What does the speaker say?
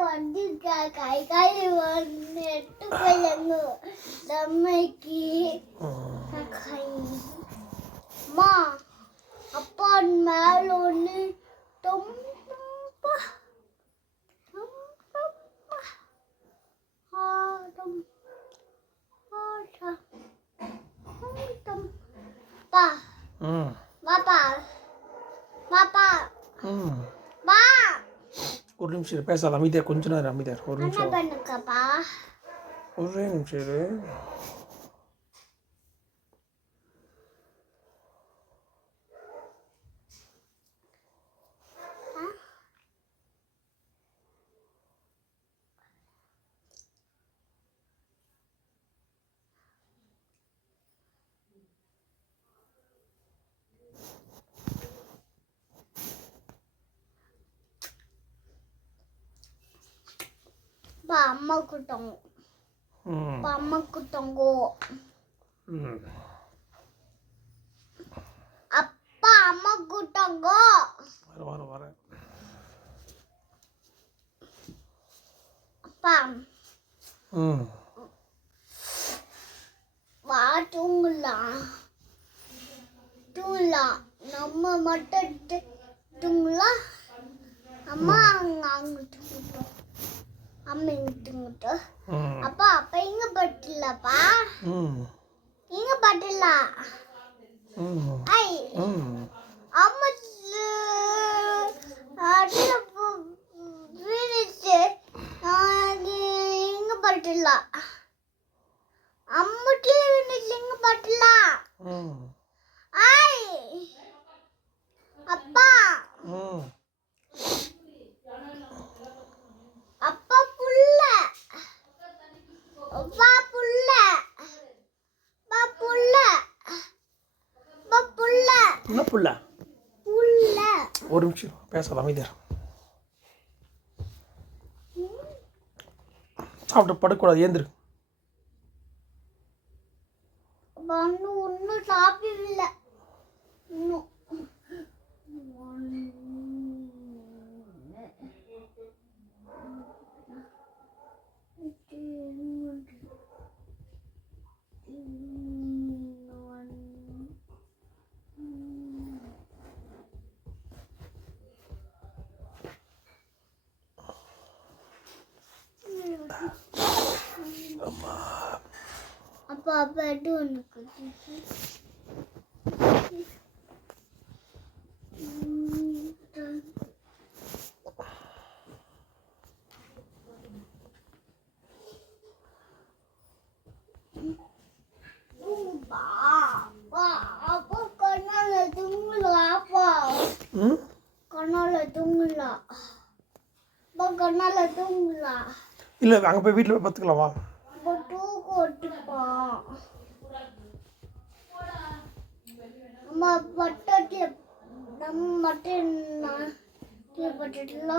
வந்து கை வந்து எட்டு பையங்க தம்மைக்கு கை மா அப்பா மேல ஒன்று ரொம்ப ஆடம் ஆடம் ஆடம் பா பாப்பா பாப்பா பா ஒரு நிமிஷம் பேசலாம் அமைதியா கொஞ்ச நேரம் அமைதியா ஒரு நிமிஷம் பண்ணுங்கப்பா ஒரே நிமிஷம் இரு அம்மா கூட்டங்க அம்மா கூட்டங்கோ அப்பா அம்மா கூட்டங்கோ வர அப்பா வா தூங்கலாம் நம்ம மட்டும் தூங்கலாம் அம்மா அங்க தூங்கட்டும் அம்மா இங்க தூங்கட்டும் அப்பா அப்ப இங்க பட்டலப்பா இங்க பட்டல ஐ அம்மா அதுல வீடிச்சு இங்க பட்டல அம்முட்டி வீடிச்சு இங்க பட்டல ஐ அப்பா அப்பா புள்ள அப்பா புள்ள அப்பா புள்ள அப்பா புள்ள என்ன புள்ள புள்ள ஒரு நிமிஷம் பேசலாம் அமைதியா சாப்பிட்டு படுக்கூடாது ஏந்திரு ஒன்னும் சாப்பிடல இன்னும் அப்பா பெட் ஒன்று இல்லை அங்கே போய் வீட்டில் போய் பார்த்துக்கலாம் வா அம்மா பட்டாட்டி நம்ம மட்டும் பட்டுல